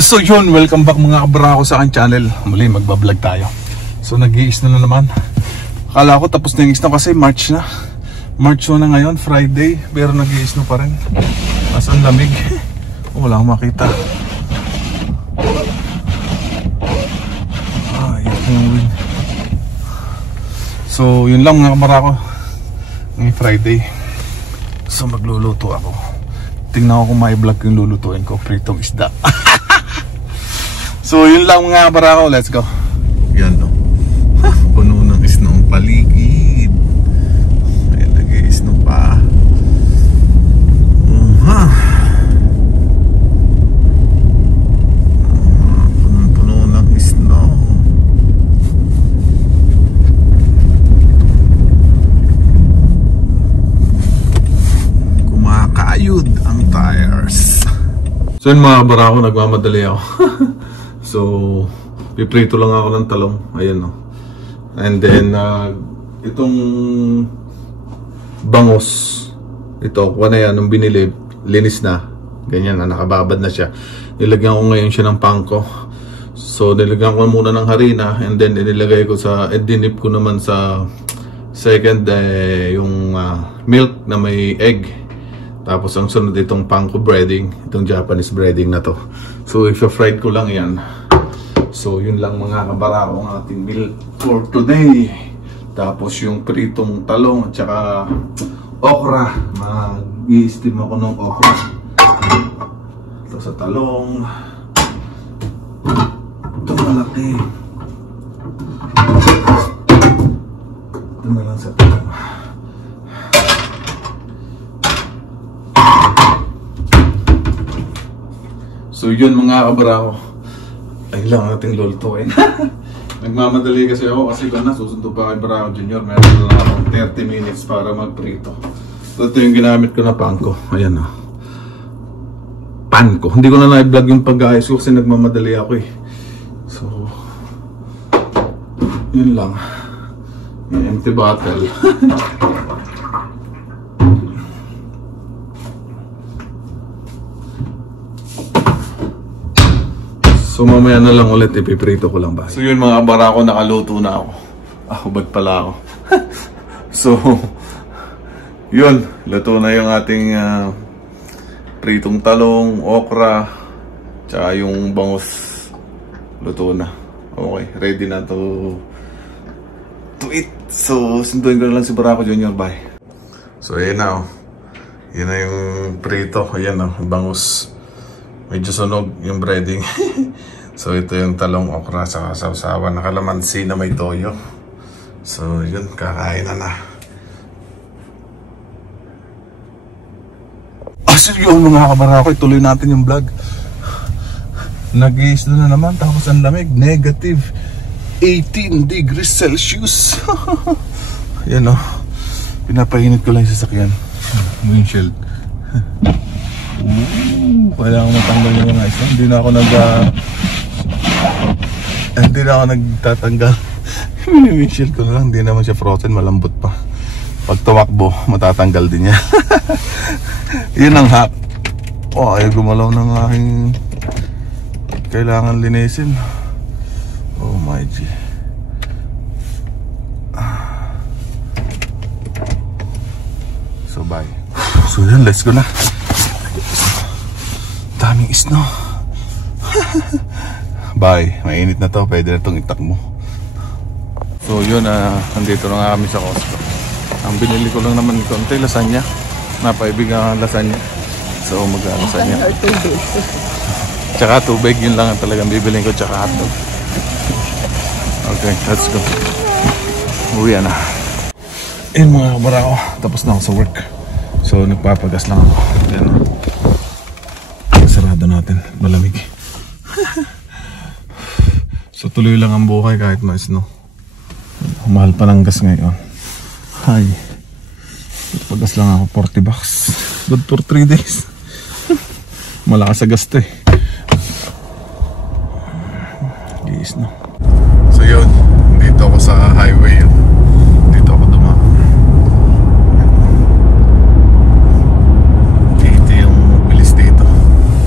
So yun, welcome back mga kabrako sa aking channel. Muli magbablog tayo. So nag-i-is na naman. Akala ko tapos na yung is na kasi March na. March 1 na ngayon, Friday. Pero nag-i-is na pa rin. As ang lamig. Wala akong makita. Yun. So yun lang mga kabrako. Ngayong Friday. So magluluto ako. Tingnan ko kung may vlog yung lulutuin ko. Pritong isda. So yun lang mga barako, let's go. Yan no. Puno ng isno ang paligid. Ay lagi isno pa. Puno ng isno. Kumakayod ang tires. So yun mga barako, nagmamadali ako. So, piprito lang ako ng talong. Ayan o. And then, itong bangos, ito, kuha na yan, nung binili, linis na. Ganyan na, nakababad na siya. Nilagyan ko ngayon siya ng pangko. So, nilagyan ko muna ng harina. And then, inilagay ko sa, dinip ko naman sa second, yung milk na may egg. Tapos, ang sunod itong pangko breading. Itong Japanese breading na to. So, i-fried ko lang yan. So yun lang mga kabarako ang ating meal for today. Tapos yung pritong talong at saka okra. Mag-i-steam ako ng okra. Ito sa talong. Ito malaki. Ito na lang sa talong. So yun mga kabarako. Ay lang ating lulutuin. Nagmamadali kasi ako kasi kung nasusundo pa kay Barako Junior, meron lang akong 30 minutes para magprito. So ito yung ginamit ko na panko. Ayan o. Panko. Hindi ko na na-vlog yung pag-ayos ko kasi nagmamadali ako eh. So yun lang. Yung empty bottle. So mamaya na lang ulit, ipiprito ko lang ba. So yun mga barako, nakaluto na ako. Hubad pala ako. So yun, luto na yung ating pritong talong, okra, tsaka yung bangus. Luto na. Okay, ready na to eat. So sunduin ko na lang si Barako Junior, bye. So ayan na oh. Yan na yung prito. Ayan oh, bangus. Medyo sunog yung breading. So ito yung talong, okra, sa sausawan, nakalamansi na may toyo. So yun, kakain na. So yun mga kabarako, ituloy natin yung vlog. Nag-iis na naman, tapos ang lamig, negative 18 degrees Celsius. Yan o, pinapainit ko lang yung sasakyan. Windshield. Kailangan matanggal yung mga isa. Hindi na ako nagtatanggal. Windshield ko na lang. Hindi naman siya frozen, malambot pa. Pag tumakbo, matatanggal din niya. Yun ang hack. Oh, ayaw gumalaw ng aking kailangan linisin. Oh my G. So bye. So yun, let's go na. Daming isno. Bye. Mainit na to. Pwede na itong itak mo. So yun, nandito na nga kami sa Costco. Ang binili ko lang naman konti, lasagna. Napaibig ang lasagna. So mag-lasagna. Tsaka tubig, yun lang talagang bibilin ko. Tsaka hotdog. Okay, let's go. Uwi na. Mga barako, tapos na ako sa work. So nagpapagas lang ako. Ayan. Sarado natin, malamig. So tuloy lang ang buhay kahit ma-snow. Mahal pa ng gas ngayon. Hay, pagas lang ako, 40 bucks. Good for 3 days. Malakas sa gas to eh. Gis no. So yun, dito ako sa highway. Dito ako dumaan. Dito yung bilis dito.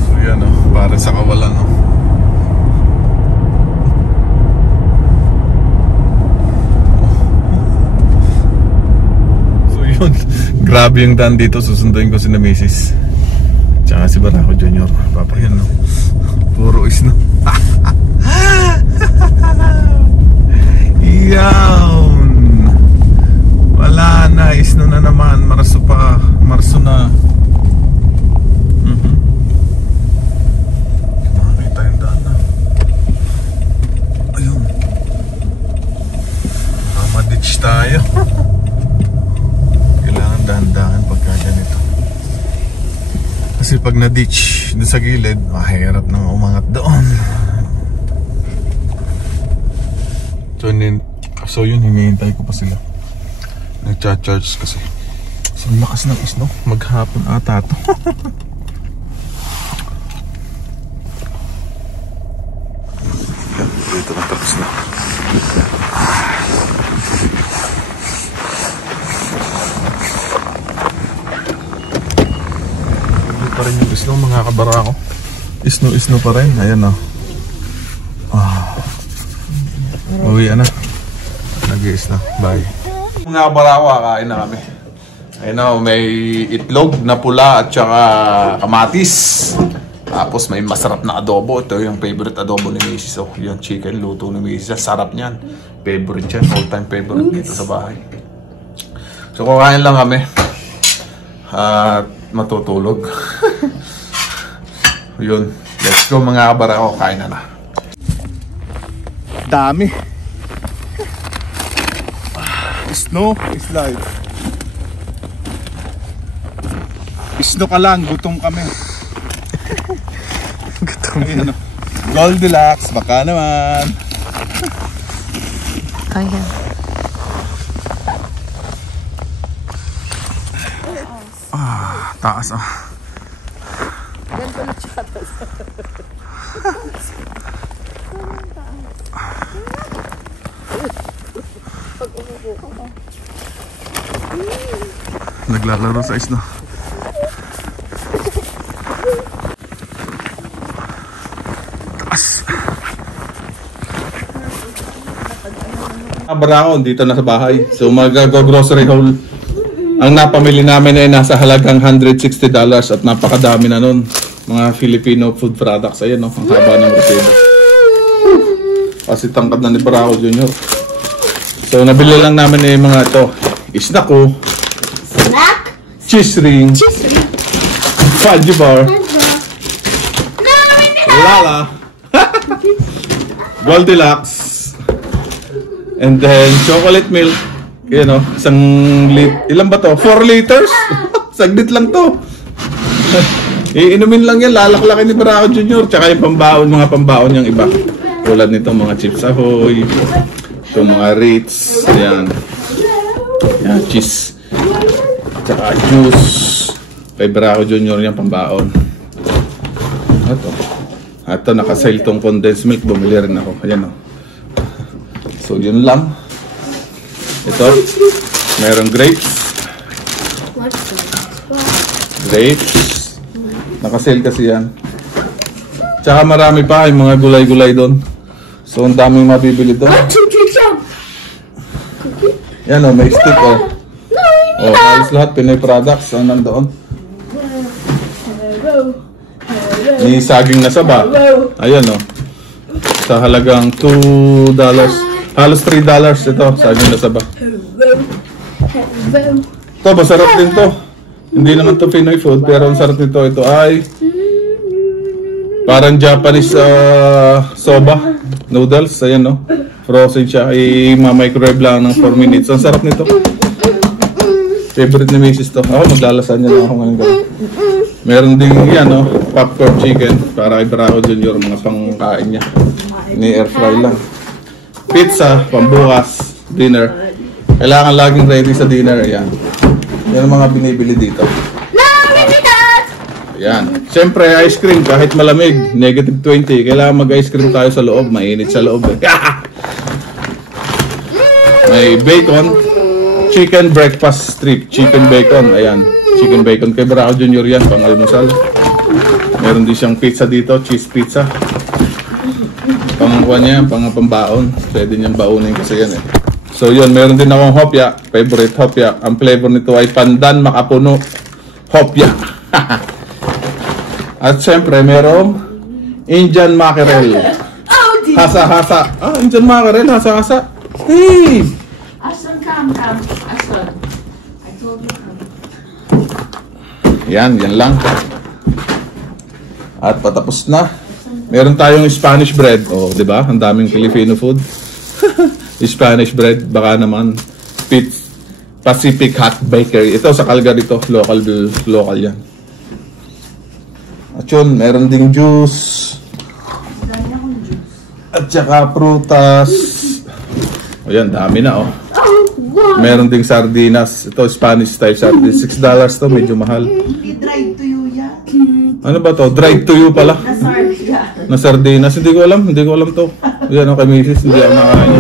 So yan o, para sa kawalan o. Grabe yung daan dito. Susunduin ko si na Mrs. Tsaka si Barako Jr. Papayan, no? Puro is, no? Iyawn! Wala na. Isno na naman. Marso pa. Marso na. Makakita yung daan na. Ayun. Mamaditch tayo. Kailangan dahan-dahan pagka ganito. Kasi pag na-ditch doon sa gilid, mahirap na umangat doon. So yun, hinihintay ko pa sila. Nag-charge kasi. So lakas ng isno. Maghapon ata to. Yan, dito na tapos na. Hindi pa rin yung isno, mga kabarako. Isno pa rin. Ayan, o. Uwi na. Nag-iis na. Bye. Mga kabarako, kakain na kami. Ayun na, may itlog na pula at saka kamatis. Tapos may masarap na adobo. Ito yung favorite adobo ni Mrs. Oh, yung chicken luto ni Mrs. Sarap niyan. Favorite yan. All time favorite dito sa bahay. So kakain lang kami. At matutulog. Yun. Let's go mga kabarako. Kain na. Dami. Snow is life. Isno ka lang, gutom kami. Gutom ano? Goldilocks, baka naman. Kaya. Taas ah. Ganito na siya taas. Pag umupo ka ba? Naglalaro sa isno. Barako, dito na sa bahay. So mag-grocery haul. Ang napamili namin ay nasa halagang $160 at napakadami na nun. Mga Filipino food products. Ayan, no? Ang haba ng resibo. Kasi tangkad na ni Barako Jr. So nabili lang namin yung mga ito. Snack ko. Snack? Cheese ring. Fudge bar. Lala. Goldilocks. And then chocolate milk. Yan o, isang ilan ba to? 4 liters? Saglit lang to. Iinumin lang yan, lalaklakin ni Barako Jr. Tsaka yung pambaon, mga pambaon yung iba. Tulad nito mga Chips Ahoy. Ito mga Ritz. Ayan. Yan, cheese. Tsaka juice. Kay Barako Jr. yung pambaon. Ito nakasale tong condensed milk. Bumili rin ako. Ayan o. So yun lang. Ito, mayroong grapes. Grapes. Nakasale kasi yan. Tsaka marami pa yung mga gulay-gulay doon. So ang daming mabibili doon. Yan o, may stick o. O, halos lahat Pinoy products ang nandoon. May saging na saba. Ayan o. Sa halagang $2. Halos $3 ito, saging na saba. Ito, masarap din to. Hindi naman to Pinoy food, pero ang sarap nito. Ito ay parang Japanese soba noodles. Ayan, no? Frozen siya. I-microwave lang ng 4 minutes. Ang sarap nito. Favorite ni Mrs. to. Ako, maglalasan niya na ako ngayon. Meron din yan, no? Popcorn chicken para kay Barako Jr. Mga pangkain niya. Ini-air fry lang. Pizza, pambukas, dinner. Kailangan laging ready sa dinner. Ayan. Yan ang mga binibili dito. Ayan. Siyempre, ice cream kahit malamig. Negative 20. Kailangan mag-ice cream tayo sa loob. Mainit sa loob. May bacon. Chicken breakfast strip. Chicken bacon. Ayan. Chicken bacon. Kay Barako Jr. yan. Pang almusal. Meron din siyang pizza dito. Cheese pizza. Pangkuha niya, pambaon. Pwede niyang baunin kasi yan eh. So yun, meron din akong hopya, favorite hopya. Ang flavor nito ay pandan makapuno hopya. At syempre merong Indian mackerel. Hasa-hasa. Ah, Indian mackerel, hasa-hasa. Hey! Asan come. Asan? I told you come. Yan lang. At patapos na. Meron tayong Spanish bread. Oh, 'di ba? Ang daming Filipino food. Spanish bread, baka naman Pacific Hot Bakery. Ito sa Calgary to, local yan. At yun, meron ding juice. At saka prutas. O yan, dami na oh. Meron ding sardinas. Ito, Spanish style sardinas. $6 to, medyo mahal. Hindi dried to you yan. Ano ba to? Dried to you pala. Na sardinas. Hindi ko alam to. Yan o, kay Mrs. Hindi ako nakain.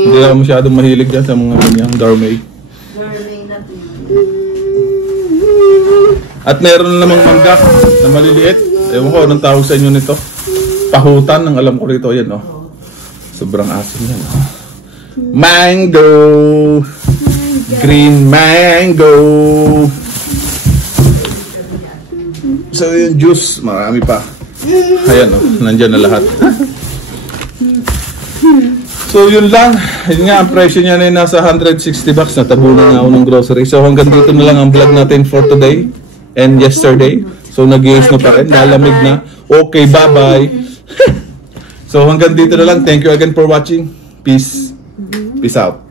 Hindi ako masyadong mahilig dyan sa mga ganyan, gourmet. At meron namang mangga na maliliit. Ewan ko, anong tawag sa inyo nito? Pahutan, ang alam ko rito. Yan o. Sobrang asin yan. Mango! Green mango! So yung juice, marami pa. Ayan o, nandyan na lahat. So yun lang. Yun nga, ang presyo niya na nasa $160. Natabunan na ako ng grocery. So hanggang dito na lang ang vlog natin for today and yesterday. So nag-iis na pa rin, lalamig na. Okay, bye-bye. So hanggang dito na lang. Thank you again for watching. Peace. Peace out.